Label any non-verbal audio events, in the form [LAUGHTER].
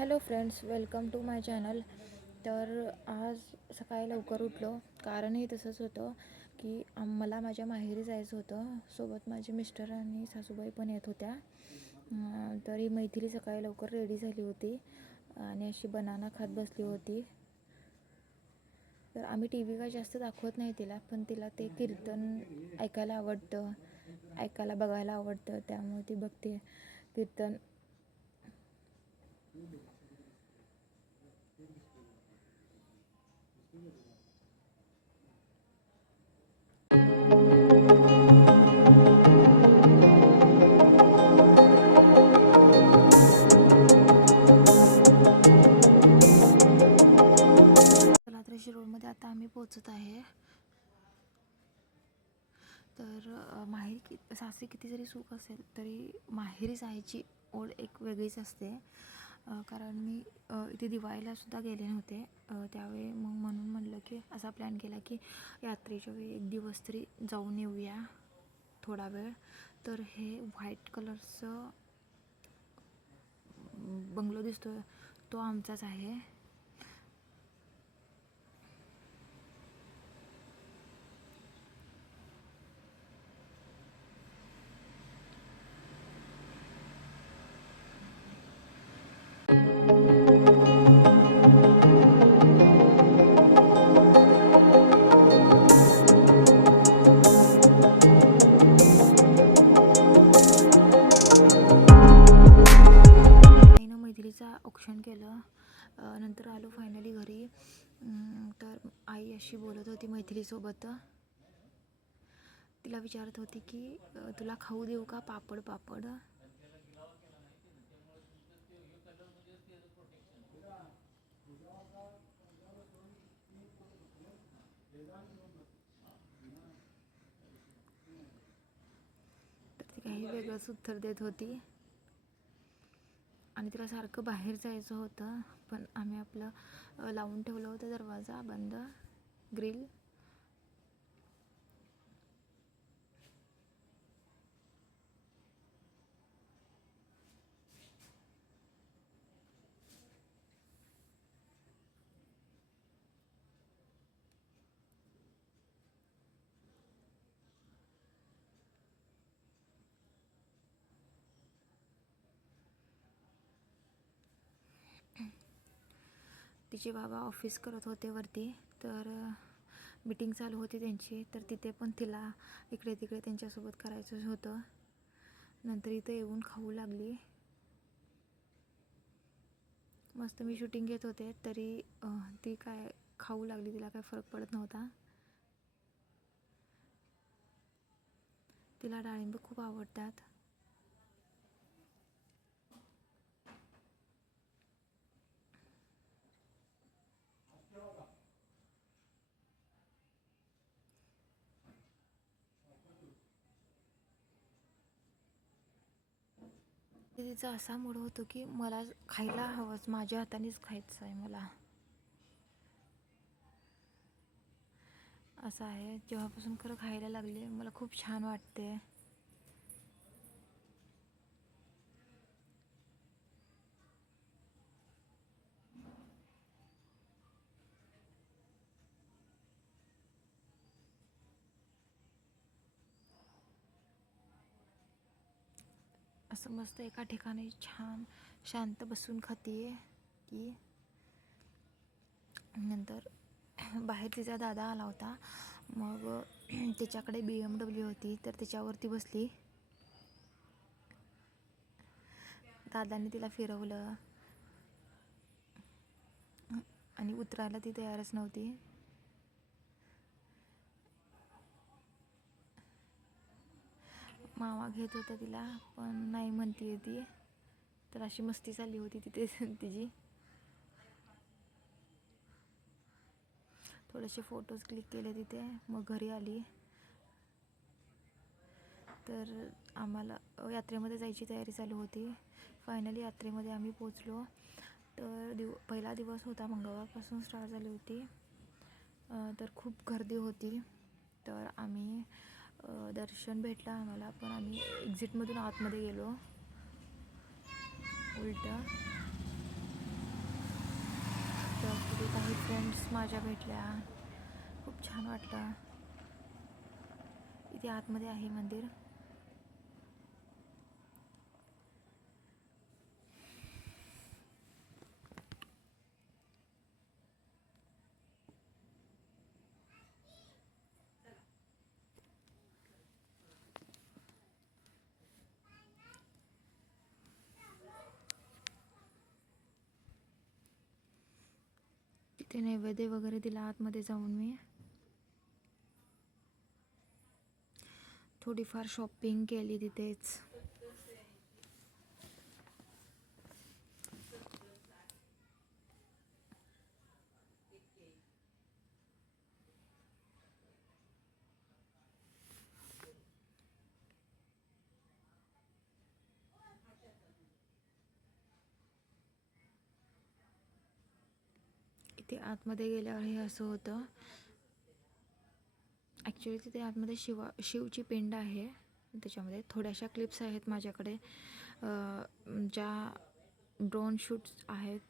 Hello friends welcome to my channel. तर आज सकाळी लवकर उठलो. कारणही तसंच होतं की मला माझ्या माहेरी जायचं होतं. सोबत माझे मिस्टर आणि सासूबाई पण येत होत्या. तरी मैथिली सकाळी लवकर रेडी झाली होती आणि अशी बनाना खात बसली होती. तर आम्ही टी व्ही काय जास्त दाखवत नाही तिला पण तिला ते कीर्तन ऐकायला आवडतं ऐकायला बघायला आवडतं. त्यामुळे ती बघते कीर्तन. रात्रीशी रोडमध्ये आता आम्ही पोचत आहे. तर माहेर माहेरी कि सासरी किती जरी सुख असेल तरी माहेरी जायची ओढ एक वेगळीच असते. कारण मी इथे दिवाळीला सुद्धा गेले नव्हते. त्यावेळी मग म्हणून म्हणलं की असा प्लॅन केला की यात्रेच्या वेळी एक दिवस तरी जाऊन येऊया थोडा वेळ. तर हे व्हाईट कलरचं बंगलो दिसतो तो आमचाच आहे. शिक्षण केलं. नंतर आलो फायनली घरी. तर आई अशी बोलत होती मैथिलीसोबत तिला विचारत होती की तुला खाऊ देऊ का पापड पापड? तर ती काही वेगळंच उत्तर देत होती. आणि तिला सारखं बाहेर जायचं होतं पण आम्ही आपलं लावून ठेवलं होतं दरवाजा बंद ग्रिल तिचे बाबा ऑफिस करत होते वरती. तर मीटिंग चालू होती त्यांची. तर तिथे पण तिला इकडे तिकडे त्यांच्यासोबत करायचं होतं. नंतर इथं येऊन खाऊ लागली. मस्त मी शूटिंग घेत होते. तरी ती काय खाऊ लागली तिला काय फरक पडत नव्हता. तिला डाळिंब खूप आवडतात. तिचा असा मूड होतो की मला खायला हवंच माझ्या हातानेच खायचं आहे मला. असं आहे. जेव्हापासून खरं खायला लागले मला खूप छान वाटते. असं मस्त एका ठिकाणी छान शांत बसून खाते ती नंतर बाहेर तिचा दादा आला होता. मग तिच्याकडे बी एम डब्ल्यू होती तर त्याच्यावरती बसली. दादाने तिला फिरवलं. आणि उतरायला ती तयारच नव्हती. मामा घेत होता तिला पण नाही म्हणते ती. तर अशी मस्ती चालली होती तिथे [LAUGHS] तिची. थोडेसे फोटोज क्लिक केले तिथे मग घरी आली. तर आम्हाला यात्रेमध्ये जायची तयारी चालू होती. फायनली यात्रेमध्ये आम्ही पोचलो तर दिव पहिला दिवस होता मंगळवारपासून स्टार्ट झाली होती. तर खूप गर्दी होती. तर आम्ही दर्शन भेटला आम्हाला पण आम्ही एक्झिटमधून आतमध्ये गेलो. उलटं. तर तिथे काही फ्रेंड्स माझ्या भेटल्या. खूप छान वाटलं. इथे आतमध्ये आहे मंदिर. ते नैवेद्य वगैरे दिला आतमध्ये जाऊन मी. थोडीफार शॉपिंग केली तिथेच. ते आतमध्ये गेल्यावर हे असं होतं. ॲक्च्युली तिथे आतमध्ये शिवा शिवची पिंड आहे. त्याच्यामध्ये थोड्याशा क्लिप्स आहेत माझ्याकडे. ज्या ड्रोन शूट्स आहेत